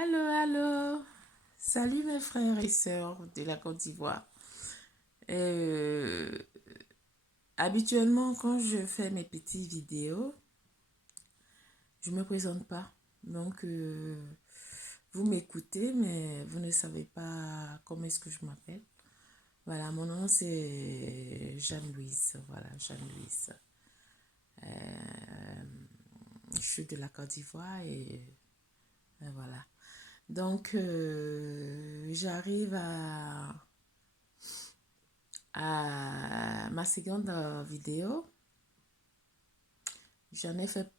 Allô, allô. Salut mes frères et sœurs de la Côte d'Ivoire. Euh, Habituellement, quand je fais mes petites vidéos, je ne me présente pas. Donc, vous m'écoutez, mais vous ne savez pas comment est-ce que je m'appelle. Voilà, mon nom c'est Jeanne-Louise. Voilà, Jeanne-Louise. Je suis de la Côte d'Ivoire et voilà. Donc, j'arrive à ma seconde vidéo. J'en ai fait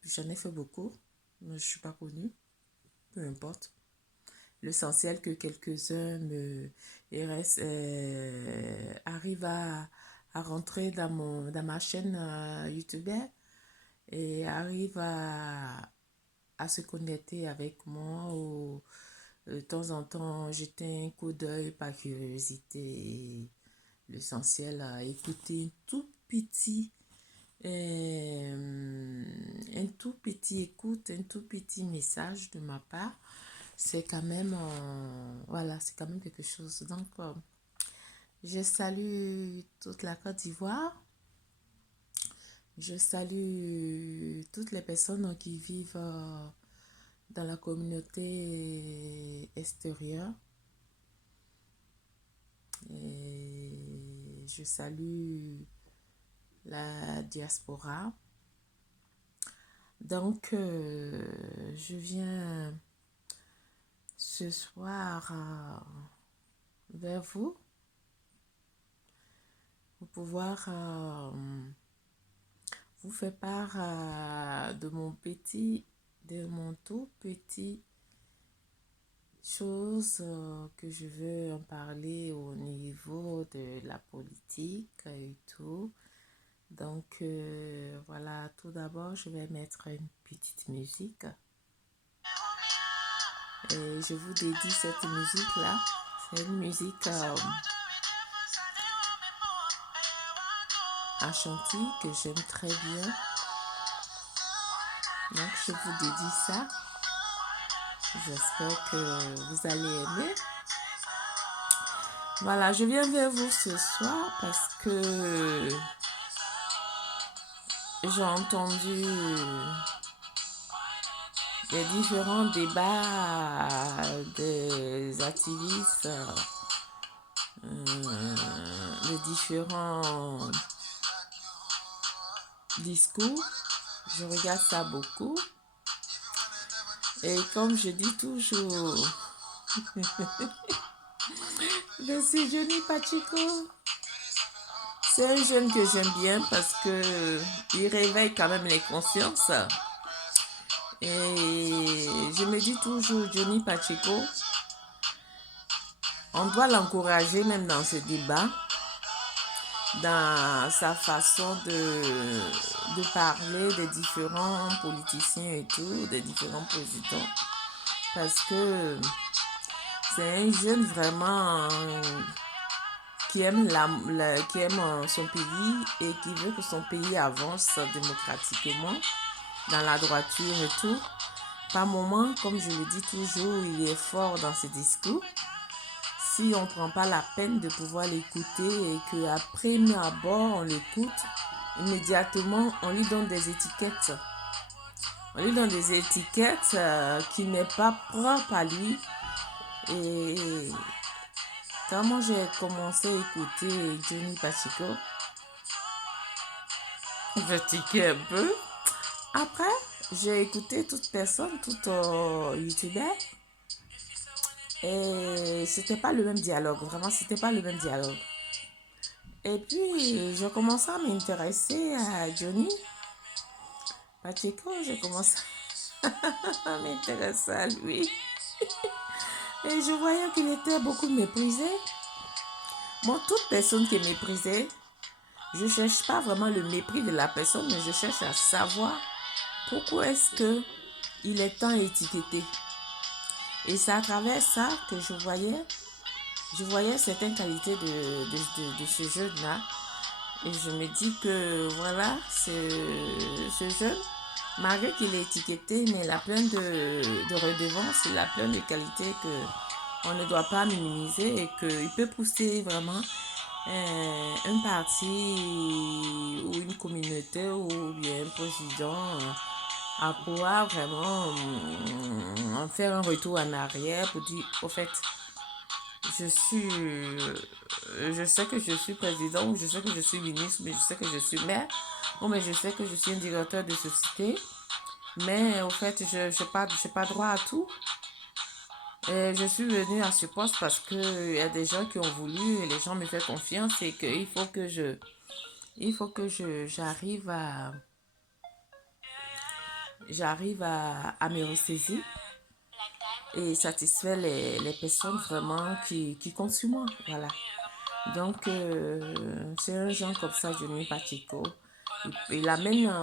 beaucoup, mais je ne suis pas connue. Peu importe. L'essentiel que quelques-uns arrivent à rentrer dans ma chaîne YouTube et arrivent à se connecter avec moi ou de temps en temps jeter un coup d'œil par curiosité. L'essentiel à écouter un tout petit écoute, un tout petit message de ma part, c'est quand même, voilà, c'est quand même quelque chose. Donc, je salue toute la Côte d'Ivoire. Je salue toutes les personnes qui vivent dans la communauté extérieure. Et je salue la diaspora. Donc, je viens ce soir vers vous pour pouvoir vous faire part de mon tout petit chose que je veux en parler au niveau de la politique et tout. Donc, voilà, tout d'abord, je vais mettre une petite musique. Et je vous dédie cette musique-là. C'est une musique Ashanti que j'aime très bien. Donc, je vous dédie ça. J'espère que vous allez aimer. Voilà, je viens vers vous ce soir parce que j'ai entendu les différents débats des activistes, les différents discours. Je regarde ça beaucoup. Et comme je dis toujours, je suis Johnny Pacheco. C'est un jeune que j'aime bien parce que il réveille quand même les consciences. Et je me dis toujours, Johnny Pacheco, on doit l'encourager même dans ce débat, dans sa façon de parler des différents politiciens et tout, des différents présidents. Parce que c'est un jeune vraiment qui aime, qui aime son pays et qui veut que son pays avance démocratiquement dans la droiture et tout. Par moments, comme je le dis toujours, il est fort dans ses discours. Si on ne prend pas la peine de pouvoir l'écouter et qu'à premier abord on l'écoute, immédiatement on lui donne des étiquettes. On lui donne des étiquettes qui n'est pas propre à lui. Et quand moi j'ai commencé à écouter Johnny Pacheco, je tiquais un peu. Après, j'ai écouté toute personne, tout youtubeur. Et c'était pas le même dialogue, vraiment, c'était pas le même dialogue. Et puis, j'ai commencé à m'intéresser à Johnny Pacheco, j'ai commencé à m'intéresser à lui. Et je voyais qu'il était beaucoup méprisé. Moi, toute personne qui est méprisée, je ne cherche pas vraiment le mépris de la personne, mais je cherche à savoir pourquoi est-ce qu'il est tant étiqueté. Et c'est à travers ça que je voyais certaines qualités de ce jeune-là. Et je me dis que voilà, ce jeune malgré qu'il est étiqueté, mais il a plein de redevances, il a plein de qualités que on ne doit pas minimiser et qu'il peut pousser vraiment un parti ou une communauté ou bien un président à pouvoir vraiment faire un retour en arrière pour dire, au fait, je suis, je sais que je suis président, ou je sais que je suis ministre, mais je sais que je suis maire, ou mais je sais que je suis un directeur de société, mais au fait, je n'ai pas droit à tout. Et je suis venue à ce poste parce qu'il y a des gens qui ont voulu et les gens me font confiance et qu'il faut que j'arrive à me ressaisir et satisfaire les personnes vraiment qui comptent sur moi. Voilà. Donc, c'est un genre comme ça, Johnny Pacheco. Il amène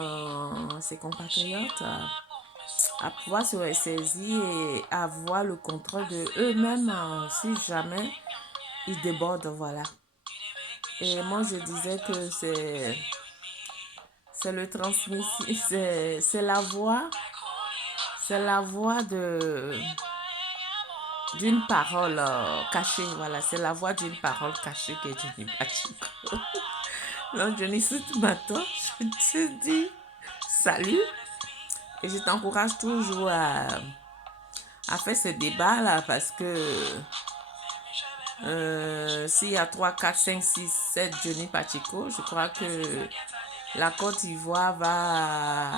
ses compatriotes à pouvoir se ressaisir et avoir le contrôle de eux-mêmes si jamais ils débordent. Voilà. Et moi, je disais que c'est le transmission, c'est la voix d'une parole cachée. Voilà, c'est la voix d'une parole cachée que Johnny Pacheco. Donc, Johnny, ce matin, je te dis salut et je t'encourage toujours à faire ce débat-là parce que s'il y a 3, 4, 5, 6, 7 Johnny Pacheco, je crois que la Côte d'Ivoire va...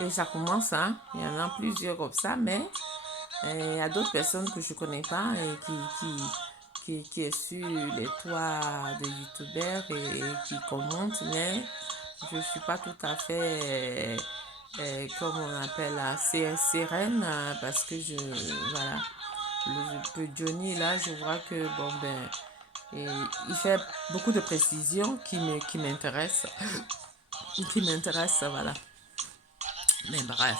Et ça commence, hein. Il y en a plusieurs comme ça, mais il y a d'autres personnes que je ne connais pas et qui est sur les toits de youtubeurs et qui commentent, mais je ne suis pas tout à fait, comme on appelle, sereine parce que voilà, le Johnny là, je vois que, bon, ben, il fait beaucoup de précisions qui m'intéressent, voilà. Mais bref.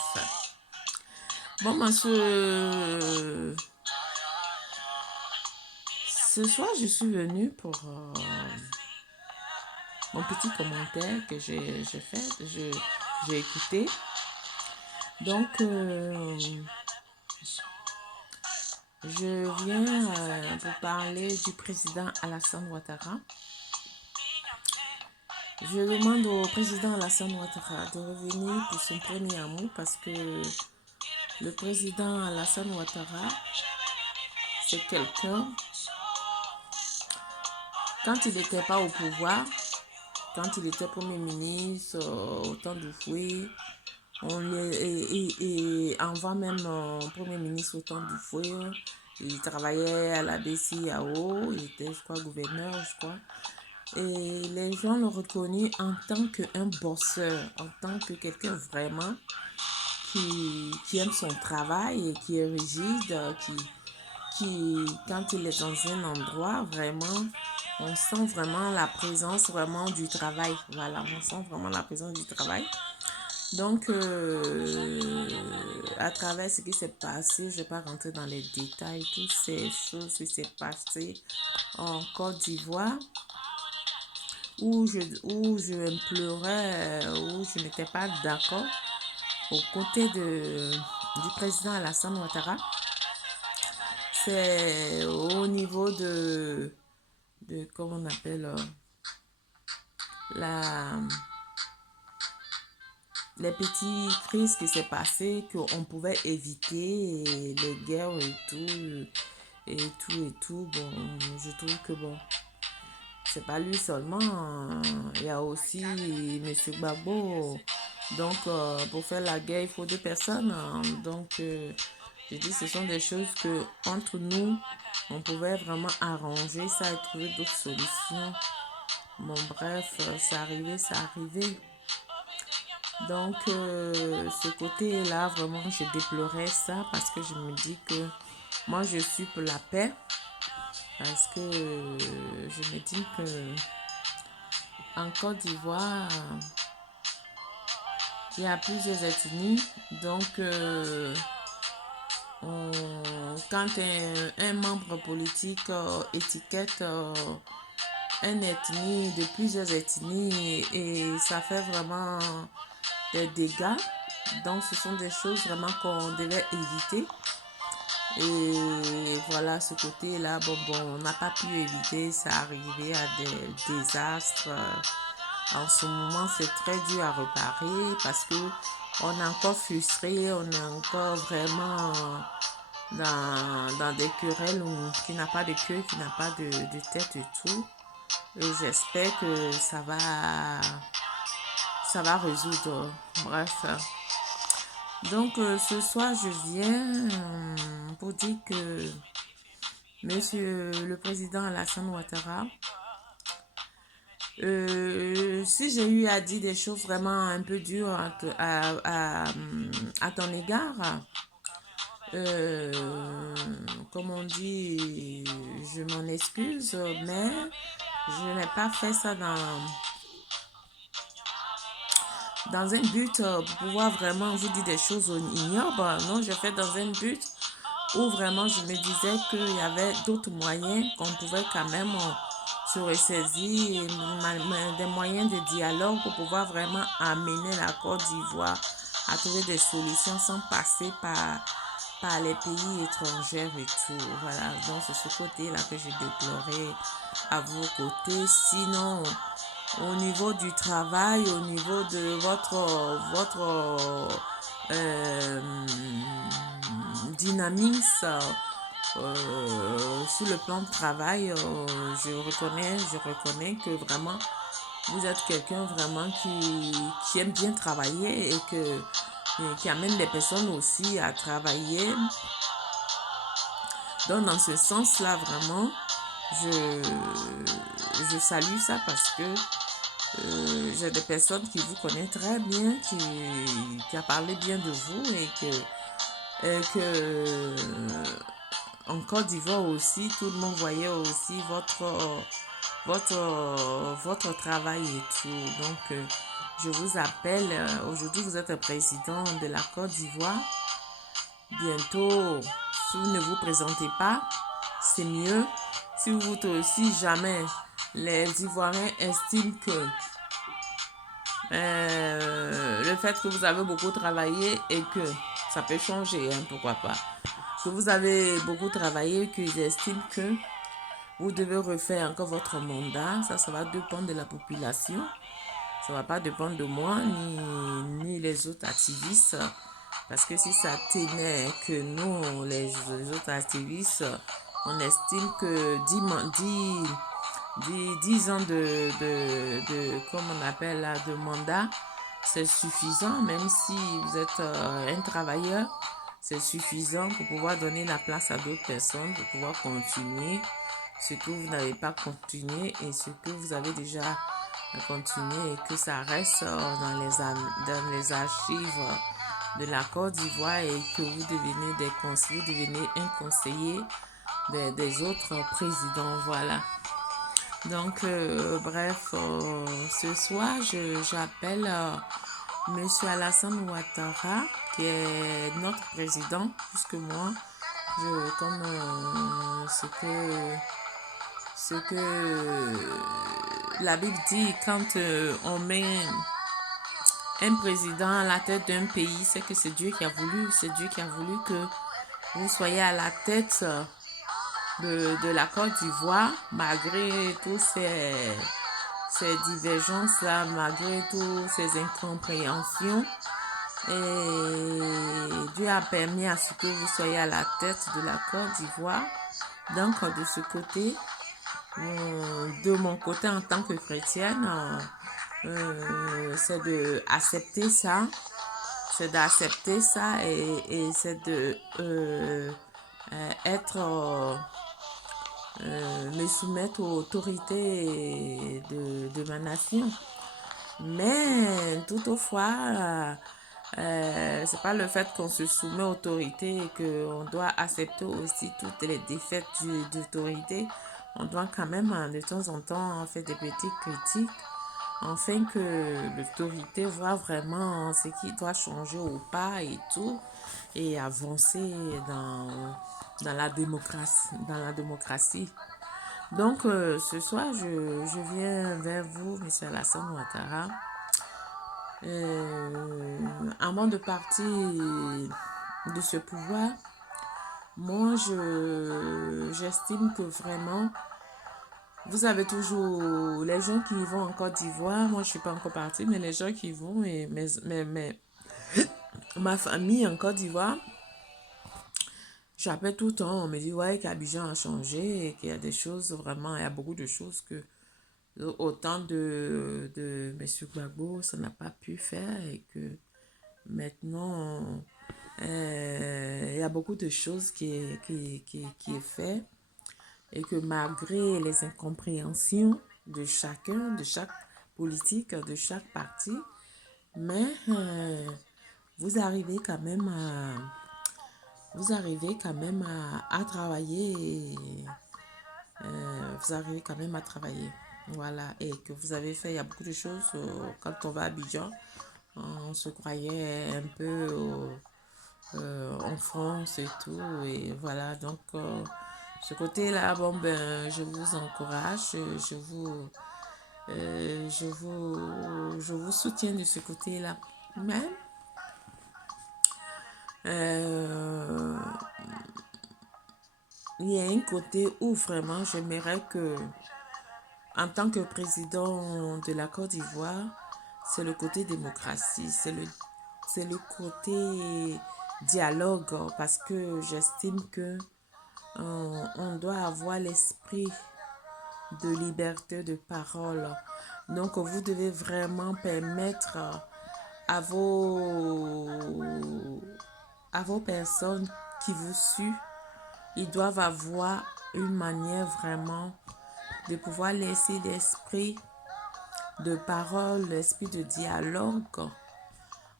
Bon, ben, ce soir, je suis venue pour mon petit commentaire que j'ai fait, j'ai écouté. Donc, je viens pour parler du président Alassane Ouattara. Je demande au président Alassane Ouattara de revenir pour son premier amour parce que le président Alassane Ouattara, c'est quelqu'un, quand il n'était pas au pouvoir, quand il était premier ministre, au temps du fouet, et avant même premier ministre au temps du fouet, il travaillait à la BCAO, il était, je crois, gouverneur, je crois. Et les gens l'ont reconnu en tant qu'un bosseur, en tant que quelqu'un vraiment qui aime son travail et qui est rigide, quand il est dans un endroit, vraiment, on sent vraiment la présence vraiment du travail. Voilà, on sent vraiment la présence du travail. Donc, à travers ce qui s'est passé, je ne vais pas rentrer dans les détails, toutes ces choses qui s'est passé en Côte d'Ivoire, où je implorais, où je n'étais pas d'accord aux côtés du président Alassane Ouattara. C'est au niveau de comment on appelle, les petites crises qui s'est passées qu'on pouvait éviter, et les guerres et tout. Bon, je trouve que bon, c'est pas lui seulement, il y a aussi Monsieur Gbagbo. Donc, pour faire la guerre, il faut 2 personnes. Donc, je dis, ce sont des choses que entre nous, on pouvait vraiment arranger ça et trouver d'autres solutions. Bon, bref, c'est arrivé. Donc, ce côté-là, vraiment, je déplorais ça parce que je me dis que moi, je suis pour la paix. Parce que je me dis que en Côte d'Ivoire, il y a plusieurs ethnies. Donc, quand un membre politique étiquette une ethnie de plusieurs ethnies et ça fait vraiment des dégâts. Donc, ce sont des choses vraiment qu'on devait éviter. Et voilà, ce côté-là, on n'a pas pu éviter, ça arrivait à des désastres. En ce moment, c'est très dur à réparer parce que on est encore frustré, on est encore vraiment dans des querelles qui n'a pas de queue, qui n'a pas de tête et tout. Et j'espère que ça va résoudre. Bref. Donc, ce soir, je viens pour dire que Monsieur le Président Alassane Ouattara, si j'ai eu à dire des choses vraiment un peu dures à ton égard, comme on dit, je m'en excuse, mais je n'ai pas fait ça dans un but pour pouvoir vraiment vous dire des choses ignobles. Non, j'ai fait dans un but où vraiment je me disais qu'il y avait d'autres moyens qu'on pouvait quand même se ressaisir, des moyens de dialogue pour pouvoir vraiment amener la Côte d'Ivoire à trouver des solutions sans passer par les pays étrangers et tout. Voilà, donc c'est ce côté-là que j'ai déploré à vos côtés. Sinon, au niveau du travail, au niveau de votre dynamisme sur le plan de travail, je reconnais que vraiment vous êtes quelqu'un vraiment qui aime bien travailler et qui amène les personnes aussi à travailler. Donc dans ce sens-là, vraiment, je salue ça parce que j'ai des personnes qui vous connaissent très bien, qui a parlé bien de vous et que en Côte d'Ivoire aussi, tout le monde voyait aussi votre travail et tout. Donc, je vous appelle, aujourd'hui vous êtes président de la Côte d'Ivoire. Bientôt, si vous ne vous présentez pas, c'est mieux. Si jamais les Ivoiriens estiment que le fait que vous avez beaucoup travaillé et que ça peut changer, pourquoi pas. Que vous avez beaucoup travaillé, qu'ils estiment que vous devez refaire encore votre mandat, ça va dépendre de la population. Ça ne va pas dépendre de moi ni les autres activistes. Parce que si ça tenait que nous, les autres activistes, on estime que 10 ans comme on appelle là, de mandat, c'est suffisant, même si vous êtes un travailleur, c'est suffisant pour pouvoir donner la place à d'autres personnes, pour pouvoir continuer ce que vous n'avez pas continué et ce que vous avez déjà continué et que ça reste dans les archives de la Côte d'Ivoire et que vous devenez un conseiller des autres présidents. Voilà. Donc, bref, ce soir, j'appelle Monsieur Alassane Ouattara, qui est notre président, puisque moi, comme ce que la Bible dit, quand on met un président à la tête d'un pays, c'est que c'est Dieu qui a voulu que vous soyez à la tête de la Côte d'Ivoire, malgré tous ces divergences-là, malgré toutes ces incompréhensions. Et Dieu a permis à ce que vous soyez à la tête de la Côte d'Ivoire. Donc, de ce côté, de mon côté en tant que chrétienne, c'est d'accepter ça. C'est d'accepter ça et c'est de me soumettre aux autorités de ma nation. Mais toutefois, c'est pas le fait qu'on se soumet aux autorités et qu'on doit accepter aussi toutes les défaites d'autorité. On doit quand même de temps en temps faire des petites critiques afin que l'autorité voit vraiment ce qui doit changer ou pas et tout et avancer dans la démocratie. Donc, ce soir, je viens vers vous, M. Alassane Ouattara, Avant de partir de ce pouvoir, moi, j'estime que vraiment, vous avez toujours les gens qui vont en Côte d'Ivoire. Moi, je ne suis pas encore partie, mais les gens qui vont et ma famille en Côte d'Ivoire, j'appelle tout le temps. On me dit, ouais, qu'Abidjan a changé et qu'il y a des choses vraiment, il y a beaucoup de choses que autant de M. Gbagbo, ça n'a pas pu faire et que maintenant, il y a beaucoup de choses qui est fait et que malgré les incompréhensions de chacun, de chaque politique, de chaque parti, mais vous arrivez quand même à travailler vous arrivez quand même à travailler. Voilà, et que vous avez fait, il y a beaucoup de choses. Quand on va à Abidjan, on se croyait un peu en France et tout. Et voilà, donc ce côté-là, bon, ben, je vous encourage, je vous soutiens de ce côté-là. Mais euh, il y a un côté où vraiment j'aimerais que, en tant que président de la Côte d'Ivoire, c'est le côté démocratie, c'est le côté dialogue, parce que j'estime que on doit avoir l'esprit de liberté de parole. Donc, vous devez vraiment permettre à vos personnes qui vous suivent, ils doivent avoir une manière vraiment de pouvoir laisser l'esprit de parole, l'esprit de dialogue,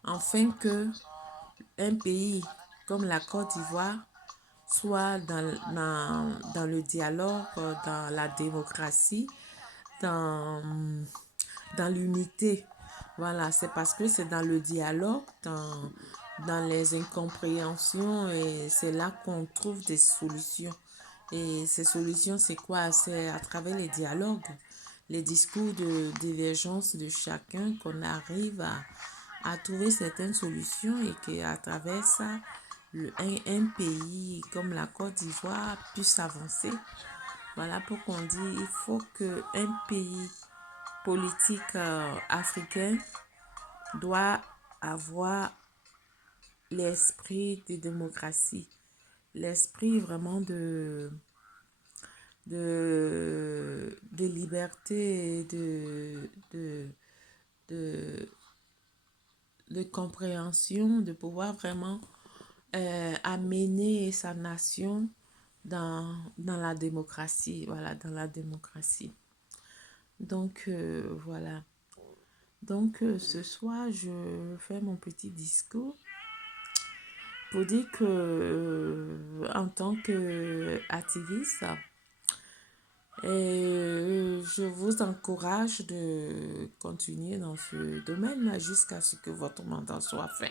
afin que un pays comme la Côte d'Ivoire soit dans le dialogue, dans la démocratie, dans, dans l'unité. Voilà, c'est parce que c'est dans le dialogue, dans les incompréhensions, et c'est là qu'on trouve des solutions. Et ces solutions, c'est quoi? C'est à travers les dialogues, les discours de divergence de chacun qu'on arrive à trouver certaines solutions et qu'à travers ça, un pays comme la Côte d'Ivoire puisse avancer. Voilà pourquoi on dit il faut qu'un pays politique africain doit avoir l'esprit de démocratie, l'esprit vraiment de liberté et de, de compréhension, de pouvoir vraiment amener sa nation dans la démocratie. Voilà, dans la démocratie. Donc, voilà. Donc, ce soir, je fais mon petit discours pour dire que, en tant qu'activiste, je vous encourage de continuer dans ce domaine jusqu'à ce que votre mandat soit fin,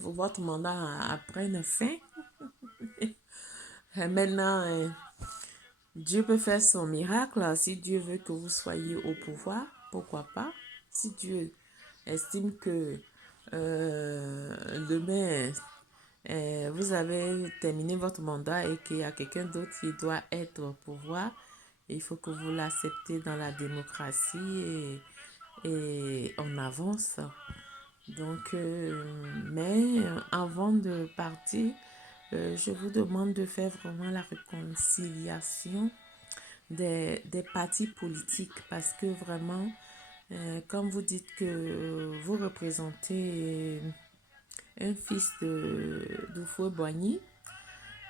votre mandat prenne fin. Maintenant, Dieu peut faire son miracle. Si Dieu veut que vous soyez au pouvoir, pourquoi pas? Si Dieu estime que demain, vous avez terminé votre mandat et qu'il y a quelqu'un d'autre qui doit être au pouvoir, il faut que vous l'acceptez dans la démocratie et on avance. Donc, mais avant de partir, je vous demande de faire vraiment la réconciliation des partis politiques parce que vraiment, comme vous dites que vous représentez un fils de Fouet-Boigny,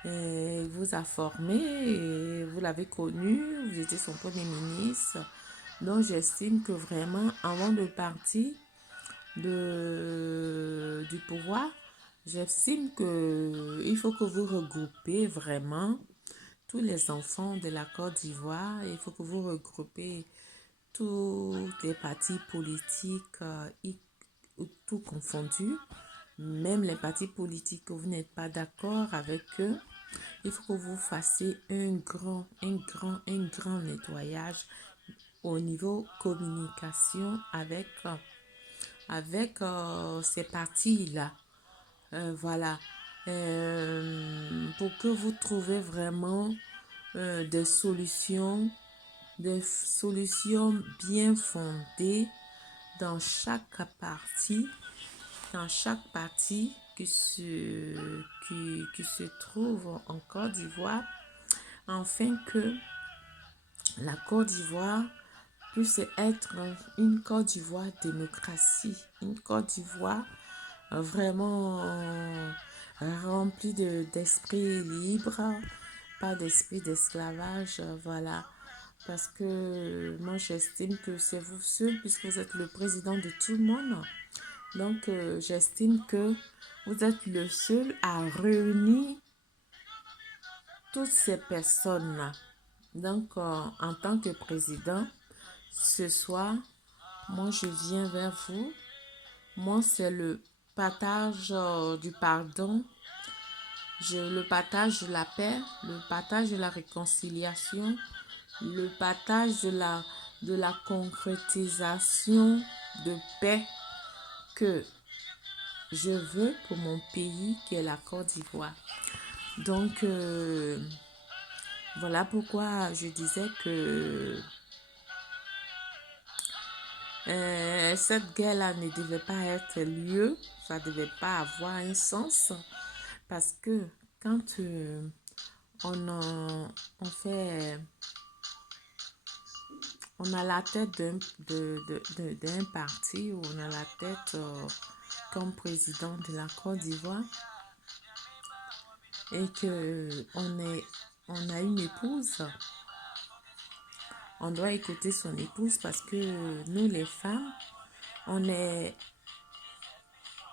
il vous a formé et vous l'avez connu, vous étiez son premier ministre. Donc j'estime que vraiment, avant de partir du pouvoir, j'estime qu'il faut que vous regroupez vraiment tous les enfants de la Côte d'Ivoire. Il faut que vous regroupez tous les partis politiques, tout confondus, même les partis politiques que vous n'êtes pas d'accord avec eux. Il faut que vous fassiez un grand nettoyage au niveau communication avec avec ces partis-là. Voilà. Pour que vous trouviez vraiment des solutions bien fondées dans chaque partie, qui se trouve en Côte d'Ivoire, afin que la Côte d'Ivoire puisse être une Côte d'Ivoire démocratie, une Côte d'Ivoire vraiment remplie d'esprit libre, pas d'esprit d'esclavage, voilà. Parce que moi, j'estime que c'est vous seul, puisque vous êtes le président de tout le monde. Donc, j'estime que vous êtes le seul à réunir toutes ces personnes-là. Donc, en tant que président, ce soir, moi, je viens vers vous. Moi, c'est le partage du pardon, le partage de la paix, le partage de la réconciliation, le partage de la concrétisation de paix que je veux pour mon pays qui est la Côte d'Ivoire. Donc, voilà pourquoi je disais que cette guerre-là ne devait pas être lieu, ça ne devait pas avoir un sens, parce que quand on fait, on a la tête d'un parti, ou on a la tête comme président de la Côte d'Ivoire, et que on a une épouse, on doit écouter son épouse, parce que nous les femmes, on est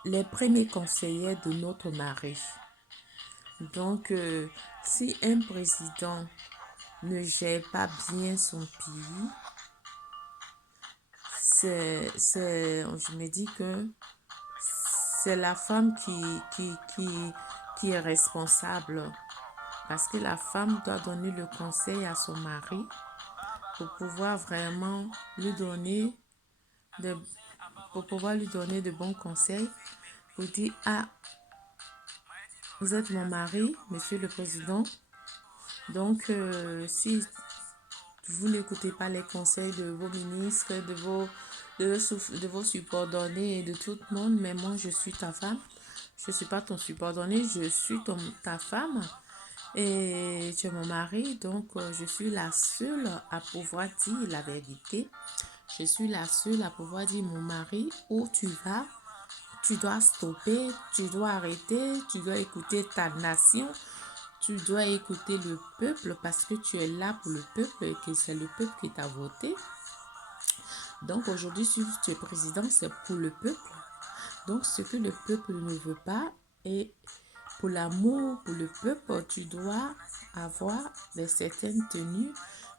les premiers conseillers de notre mari. Donc, si un président ne gère pas bien son pays, je me dis que c'est la femme qui est responsable. Parce que la femme doit donner le conseil à son mari pour pouvoir vraiment lui donner de, bons conseils. Pour dire, ah, vous êtes mon mari, monsieur le président. Donc, si vous n'écoutez pas les conseils de vos ministres, de vos subordonnés et de tout le monde, mais moi, je suis ta femme. Je ne suis pas ton subordonné, je suis ta femme. Et tu es mon mari, donc je suis la seule à pouvoir dire la vérité. Je suis la seule à pouvoir dire, mon mari, où tu vas, tu dois stopper, tu dois arrêter, tu dois écouter ta nation, tu dois écouter le peuple, parce que tu es là pour le peuple et que c'est le peuple qui t'a voté. Donc aujourd'hui, si tu es président, c'est pour le peuple. Donc ce que le peuple ne veut pas, et pour l'amour pour le peuple, tu dois avoir de certaines tenues,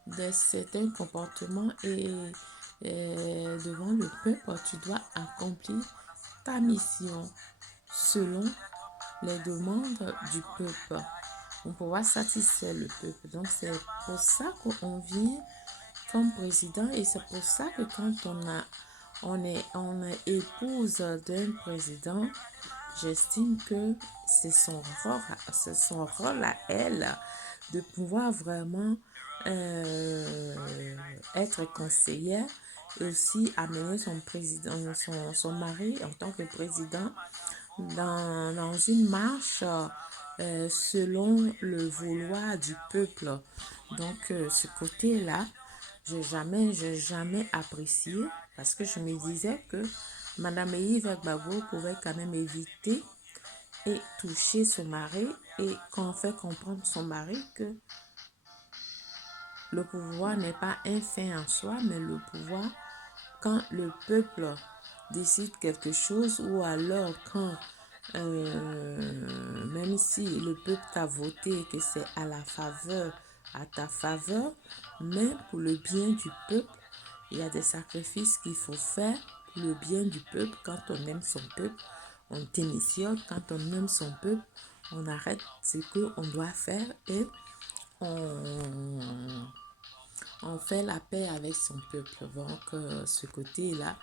de certains comportements, et devant le peuple, tu dois accomplir ta mission selon les demandes du peuple, pour pouvoir satisfaire le peuple. Donc c'est pour ça qu'on vient comme président, et c'est pour ça que quand on est épouse d'un président, j'estime que c'est son rôle à elle de pouvoir vraiment être conseillère, et aussi amener son mari en tant que président dans une marche selon le vouloir du peuple. Donc, ce côté-là, j'ai jamais apprécié, parce que je me disais que Madame Yves Gbagbo pouvait quand même éviter et toucher son mari, et qu'on fait comprendre son mari que le pouvoir n'est pas un fin en soi, mais le pouvoir, quand le peuple décide quelque chose, ou alors quand, même si le peuple t'a voté et que c'est à ta faveur, mais pour le bien du peuple, il y a des sacrifices qu'il faut faire pour le bien du peuple. Quand on aime son peuple, on démissionne. Quand on aime son peuple, on arrête ce qu'on doit faire, et on fait la paix avec son peuple. Donc, ce côté-là,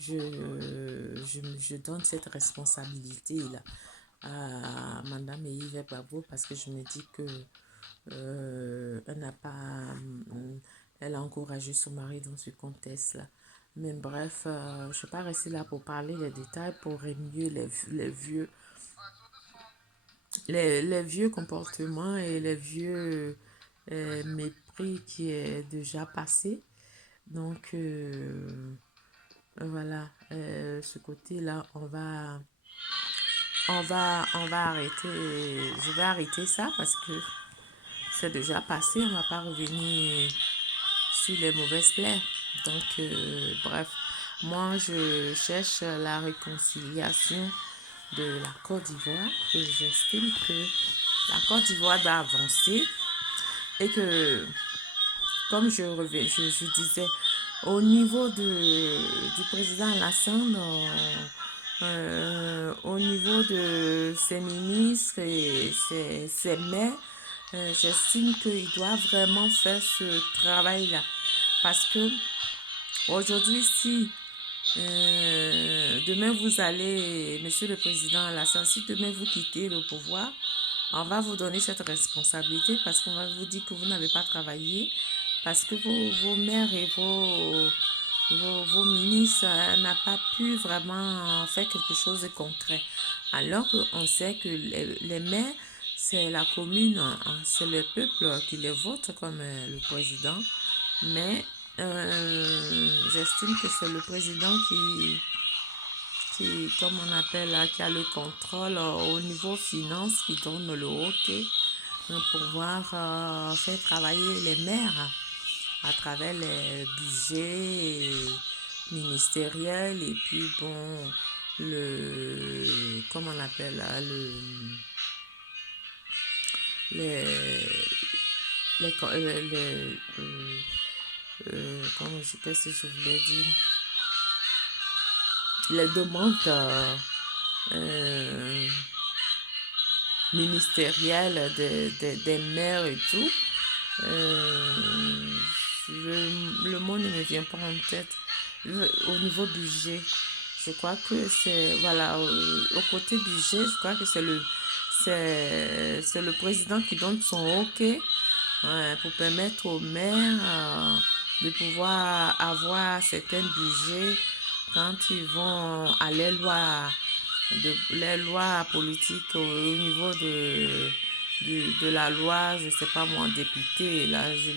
je donne cette responsabilité-là à Madame Yves Babo parce que je me dis que elle n'a pas, elle a encouragé son mari dans ce contexte-là. Mais bref, je ne vais pas rester là pour parler des détails pour remuer les vieux comportements et les vieux mépris qui est déjà passé. Donc, voilà, ce côté-là, on va arrêter. Je vais arrêter ça parce que c'est déjà passé. On ne va pas revenir sur les mauvaises plaies. Donc, bref, moi, je cherche la réconciliation de la Côte d'Ivoire et j'estime que la Côte d'Ivoire doit avancer et que, comme je disais, au niveau du président Alassane, au niveau de ses ministres et ses maires, j'estime qu'il doit vraiment faire ce travail-là. Parce que aujourd'hui, si demain vous allez, Monsieur le Président Alassane, si demain vous quittez le pouvoir, on va vous donner cette responsabilité parce qu'on va vous dire que vous n'avez pas travaillé, parce que vos maires et vos ministres n'ont pas pu vraiment faire quelque chose de concret. Alors qu'on sait que les maires, c'est la commune, c'est le peuple qui les vote comme le président. Mais j'estime que c'est le président comme on appelle, qui a le contrôle au niveau finance, qui donne le OK pour pouvoir faire travailler les maires à travers les budgets ministériels et puis bon, comment on appelle là, qu'est-ce que je voulais dire, les demandes ministérielles des maires et tout. Le mot ne me vient pas en tête. Au niveau budget, je crois que c'est, voilà, au côté budget, je crois que c'est le président qui donne son OK pour permettre aux maires de pouvoir avoir certains budgets quand ils vont à les lois politiques au niveau de la loi, je sais pas moi, député, là, je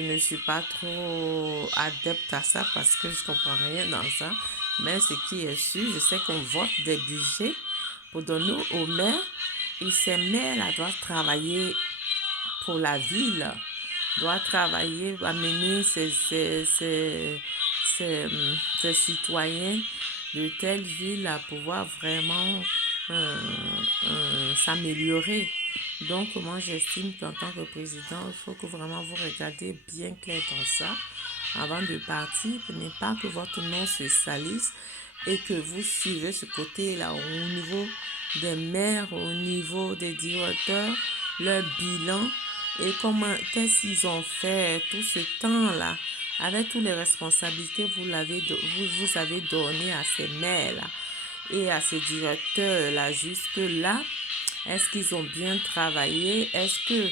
ne suis pas trop adepte à ça parce que je comprends rien dans ça. Mais ce qui est sûr, je sais qu'on vote des budgets pour donner aux maires et ces maires-là doivent travailler pour la ville, doivent travailler, amener ses citoyens de telle ville à pouvoir vraiment s'améliorer. Donc, moi, j'estime qu'en tant que président, il faut que vraiment vous regardez bien clair dans ça avant de partir, pour ne pas que votre nom se salisse et que vous suivez ce côté-là au niveau des maires, au niveau des directeurs, leur bilan et qu'est-ce qu'ils ont fait tout ce temps-là avec toutes les responsabilités vous avez donné à ces maires-là et à ces directeurs-là jusque-là. Est-ce qu'ils ont bien travaillé? Est-ce que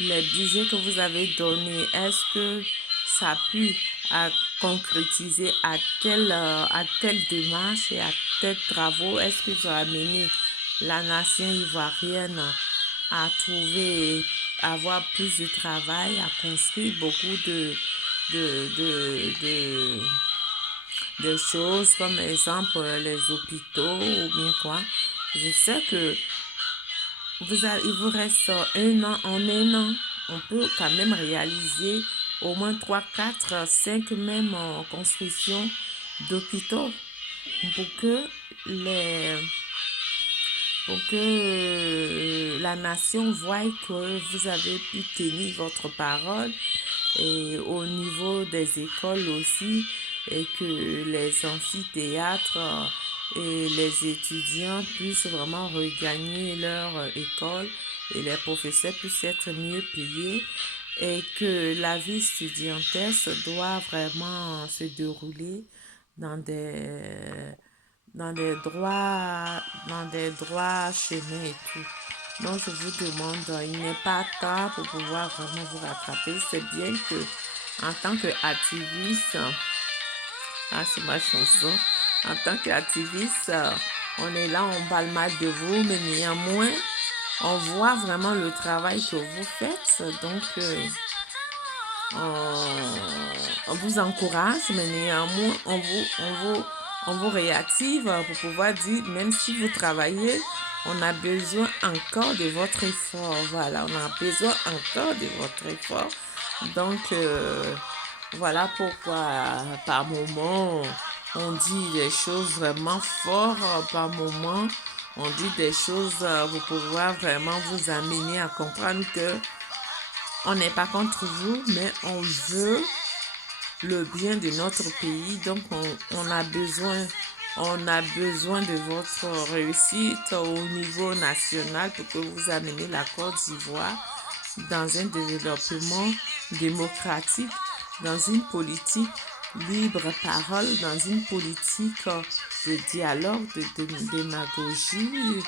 les budgets que vous avez donnés, est-ce que ça a pu concrétiser à telle démarche et à tels travaux? Est-ce qu'ils ont amené la nation ivoirienne à avoir plus de travail, à construire beaucoup de choses, comme exemple les hôpitaux ou bien quoi? Je sais que il vous reste un an. En un an, on peut quand même réaliser au moins 3, 4, 5 même en construction d'hôpitaux pour que la nation voie que vous avez pu tenir votre parole et au niveau des écoles aussi et que les amphithéâtres et les étudiants puissent vraiment regagner leur école et les professeurs puissent être mieux payés et que la vie estudiantesque doit vraiment se dérouler dans des, dans des droits, dans des droits chemins et tout. Donc, je vous demande, il n'est pas tard pour pouvoir vraiment vous rattraper. C'est bien que, en tant qu'activiste, ah, c'est ma chanson, en tant qu'activiste, on est là, on parle mal de vous, mais néanmoins, on voit vraiment le travail que vous faites. Donc, on vous encourage, mais néanmoins, on vous réactive pour pouvoir dire, même si vous travaillez, on a besoin encore de votre effort. Voilà, on a besoin encore de votre effort. Donc, voilà pourquoi, par moment, on dit des choses vraiment fortes, par moment, on dit des choses pour pouvoir vraiment vous amener à comprendre que on n'est pas contre vous, mais on veut le bien de notre pays. Donc, on a besoin de votre réussite au niveau national pour que vous ameniez la Côte d'Ivoire dans un développement démocratique, dans une politique libre parole, dans une politique de dialogue, de démagogie,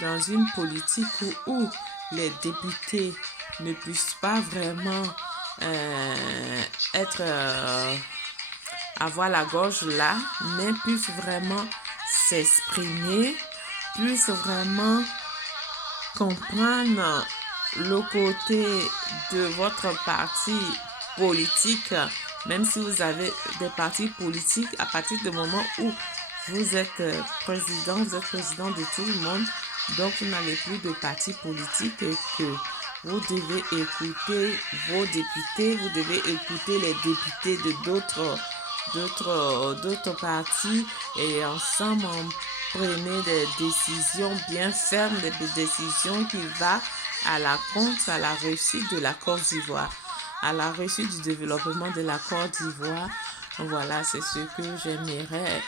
dans une politique où les députés ne puissent pas vraiment être avoir la gorge là, mais puissent vraiment s'exprimer, puissent vraiment comprendre le côté de votre parti politique, même si vous avez des partis politiques, à partir du moment où vous êtes président de tout le monde, donc vous n'avez plus de parti politique et que vous devez écouter vos députés, vous devez écouter les députés de d'autres partis et ensemble prenez des décisions bien fermes, des décisions qui vont à la compte, à la réussite de la Côte d'Ivoire, à la réussite du développement de la Côte d'Ivoire. Voilà, c'est ce que j'aimerais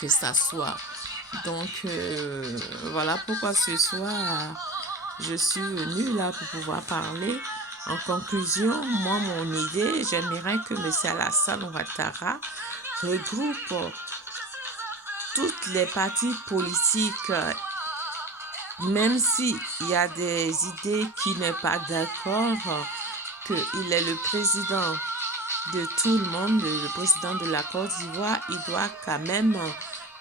que ça soit. Donc, voilà pourquoi ce soir, je suis venue là pour pouvoir parler. En conclusion, moi, mon idée, j'aimerais que M. Alassane Ouattara regroupe toutes les partis politiques, même s'il y a des idées qui n'est pas d'accord, qu'il est le président de tout le monde, le président de la Côte d'Ivoire, il doit quand même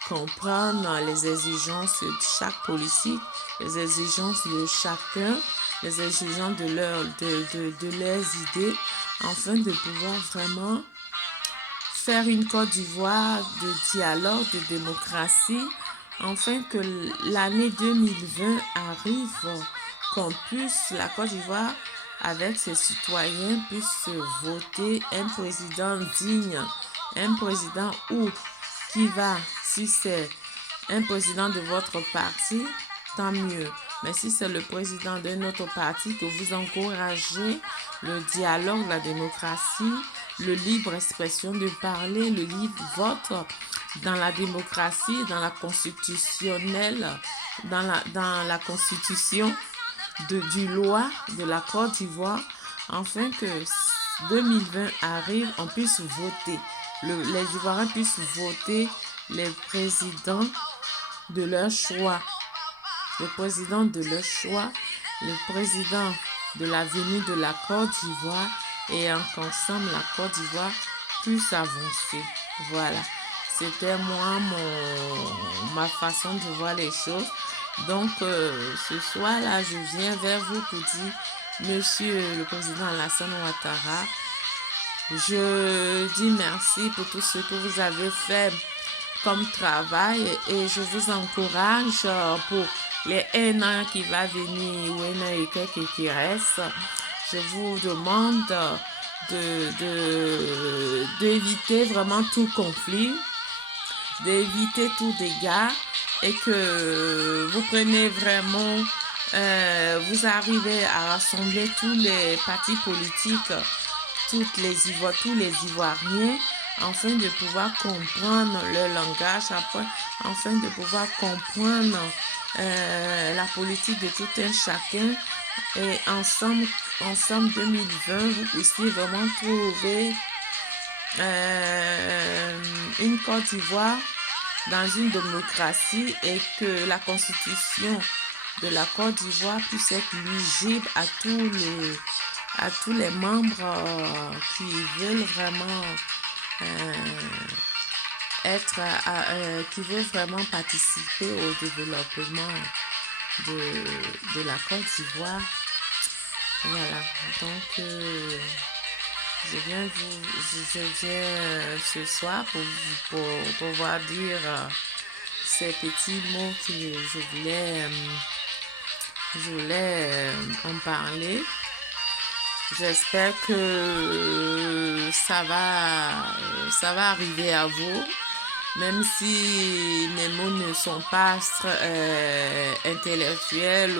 comprendre les exigences de chaque politique, les exigences de chacun, les exigences de leurs idées, afin de pouvoir vraiment faire une Côte d'Ivoire de dialogue, de démocratie, afin que l'année 2020 arrive, qu'on puisse, la Côte d'Ivoire, avec ses citoyens, puisse voter un président digne, un président qui va, si c'est un président de votre parti, tant mieux. Mais si c'est le président d'un autre parti, que vous encouragez le dialogue, la démocratie, le libre expression de parler, le libre vote dans la démocratie, dans la constitutionnelle, dans la constitution du loi de la Côte d'Ivoire, afin que 2020 arrive, on puisse voter. Les Ivoiriens puissent voter les présidents de leur choix. Le président de leur choix, le président de l'avenir de la Côte d'Ivoire, et qu'ensemble la Côte d'Ivoire puisse avancer. Voilà, c'était moi ma façon de voir les choses. Donc ce soir-là, je viens vers vous pour dire, Monsieur le président Alassane Ouattara, je dis merci pour tout ce que vous avez fait comme travail et je vous encourage pour les 1 an qui va venir ou 1 an et quelques qui reste. Je vous demande d'éviter vraiment tout conflit, d'éviter tout dégât et que vous prenez vraiment, vous arrivez à rassembler tous les partis politiques, tous les Ivoiriens, afin de pouvoir comprendre leur langage, afin de pouvoir comprendre la politique de tout un chacun. Et ensemble 2020, vous puissiez vraiment trouver une Côte d'Ivoire dans une démocratie et que la constitution de la Côte d'Ivoire puisse être lisible à tous les membres qui veulent vraiment qui veulent vraiment participer au développement de la Côte d'Ivoire. Voilà, donc je viens ce soir pour pouvoir dire ces petits mots que je voulais en parler. J'espère que ça va arriver à vous, même si mes mots ne sont pas intellectuels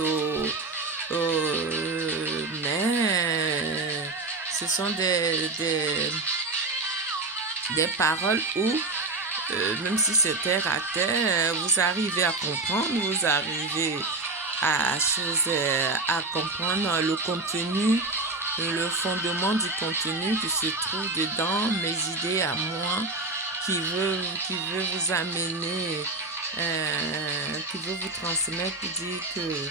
mais ce sont des paroles où même si c'est terre à terre, vous arrivez à comprendre, vous arrivez à comprendre le contenu, le fondement du contenu qui se trouve dedans, mes idées à moi, qui veut vous amener, qui veut vous transmettre pour dire que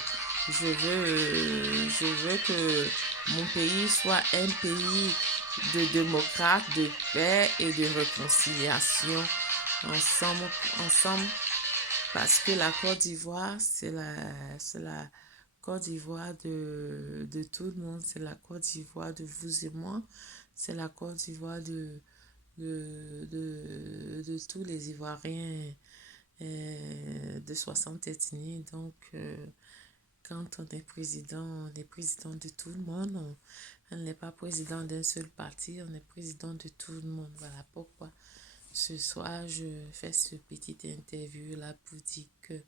je veux que mon pays soit un pays de démocrates, de paix et de réconciliation ensemble, parce que la Côte d'Ivoire, c'est la Côte d'Ivoire de tout le monde, c'est la Côte d'Ivoire de vous et moi, c'est la Côte d'Ivoire de tous les Ivoiriens de 60 ethnies. Donc, quand on est président de tout le monde. On n'est pas président d'un seul parti, on est président de tout le monde. Voilà pourquoi ce soir, je fais ce petit interview là pour dire que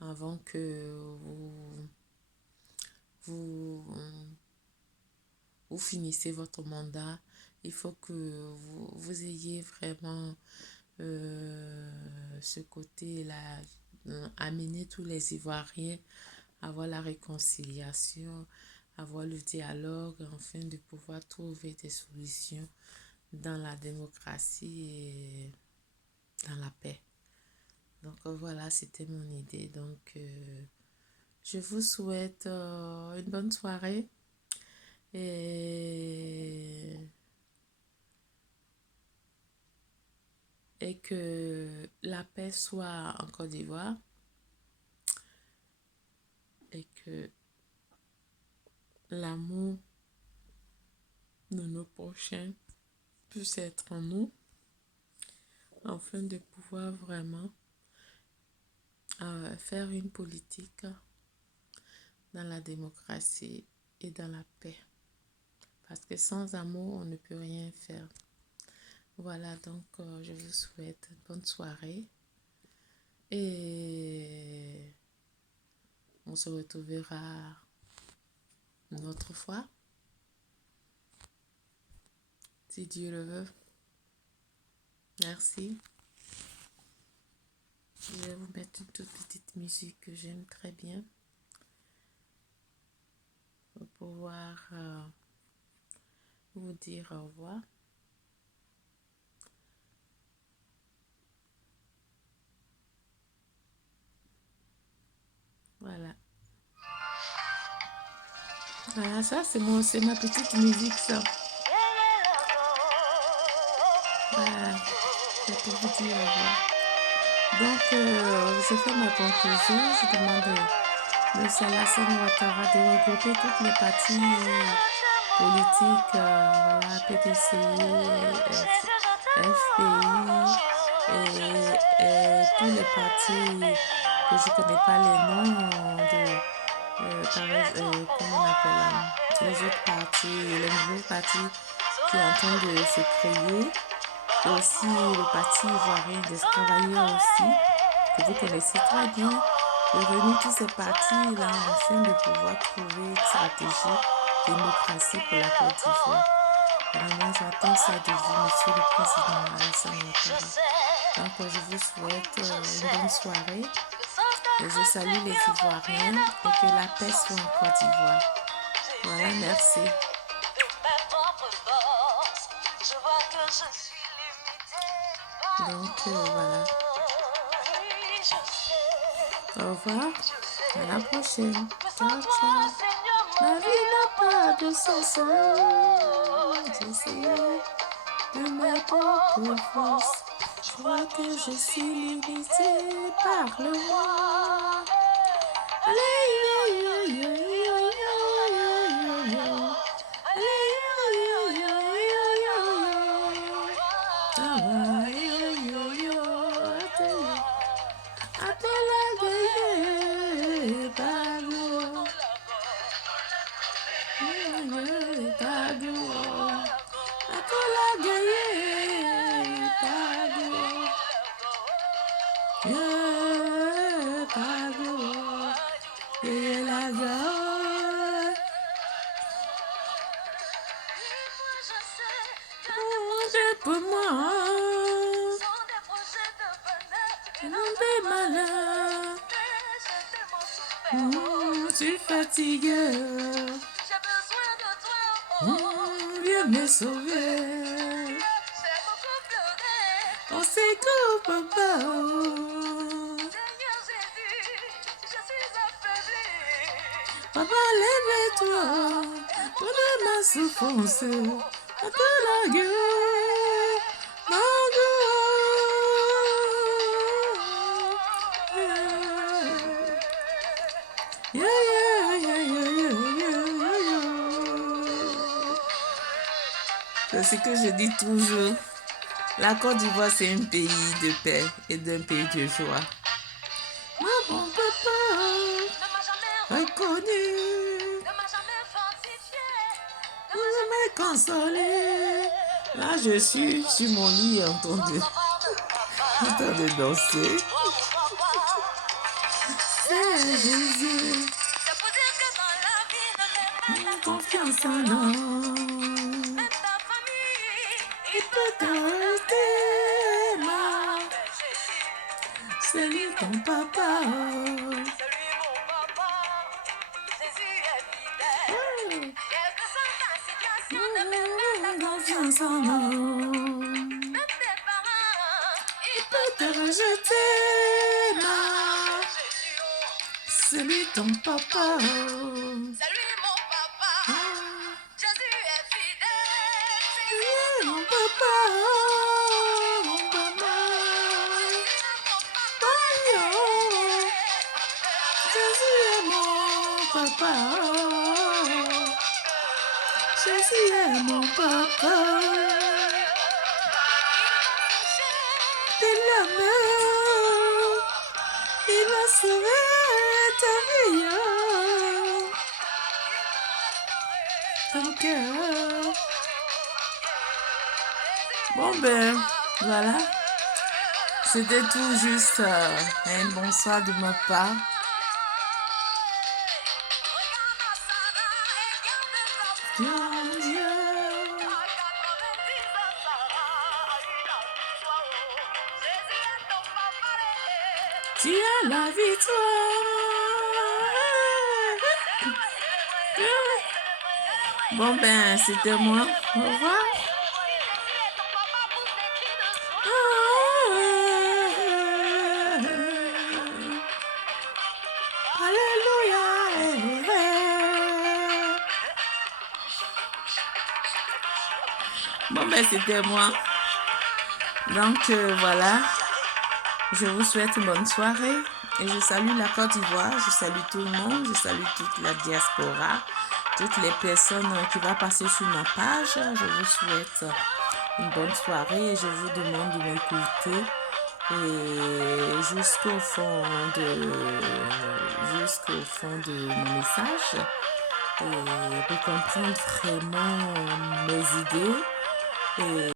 avant que vous finissez votre mandat, il faut que vous ayez vraiment ce côté-là, amener tous les Ivoiriens à avoir la réconciliation, avoir le dialogue, afin de pouvoir trouver des solutions dans la démocratie et dans la paix. Donc voilà, c'était mon idée. Donc je vous souhaite une bonne soirée et que la paix soit en Côte d'Ivoire et que l'amour de nos prochains puisse être en nous, afin de pouvoir vraiment faire une politique dans la démocratie et dans la paix. Parce que sans amour, on ne peut rien faire. Voilà, donc je vous souhaite une bonne soirée et on se retrouvera une autre fois, si Dieu le veut. Merci. Je vais vous mettre une toute petite musique que j'aime très bien pour pouvoir vous dire au revoir. Voilà. Voilà, ça c'est ma petite musique, ça. Voilà, c'est pour vous dire au revoir. Donc, je fais ma conclusion. Je demande M. Alassane Ouattara de regrouper toutes les partis politiques, voilà, PDC, FPI et tous les partis que je ne connais pas les noms comment on appelle les autres partis, les nouveaux partis qui sont en train de se créer. Et aussi le parti ivoirien des travailleurs aussi, que vous connaissez très bien, de réunir tous ces partis-là afin de pouvoir trouver une stratégie démocratie pour la Côte d'Ivoire. Vraiment, j'attends ça de vous, Monsieur le Président Alassane Ouattara. Donc, je vous souhaite une bonne soirée. Et je salue les Ivoiriens et que la paix soit en Côte d'Ivoire. Voilà, merci. Je vois que je suis Donc, voilà. Au revoir. À la prochaine. Ciao, ciao. Ma vie n'a pas de sens. J'essayais de mes propres forces. Je vois que je suis limitée par le monde. Pour moi, non malin, je suis fatiguée, viens me sauver. On s'écoute, papa. Papa, lève-toi, donne ma souffrance, à te la gueule, ma gueule. Yeah, yeah, yeah, yeah, yeah, yeah. C'est ce que je dis toujours. La Côte d'Ivoire, c'est un pays de paix et d'un pays de joie. Maman, papa, reconnu, vous m'avez consolé. Là, je suis sur mon lit en train de danser. C'est Jésus, confiance en nous. Il peut t'arrêter, ma. C'est lui ton papa. Confiance en nous. Il peut te rejeter, ma. C'est lui ton papa. Salut mon papa, Jésus est fidèle. Mon papa, mon papa. Jésus est mon papa. Jésus est mon papa. De la main, il va sauver ta vie. Ton cœur. Bon ben, voilà. C'était tout juste un bonsoir de ma part. Tu as la victoire. Bon ben, c'était moi. Au revoir. Alléluia. Bon ben, c'était moi. Donc voilà. Je vous souhaite une bonne soirée et je salue la Côte d'Ivoire, je salue tout le monde, je salue toute la diaspora, toutes les personnes qui vont passer sur ma page. Je vous souhaite une bonne soirée et je vous demande de m'écouter et jusqu'au fond de mon message et pour comprendre vraiment mes idées. Et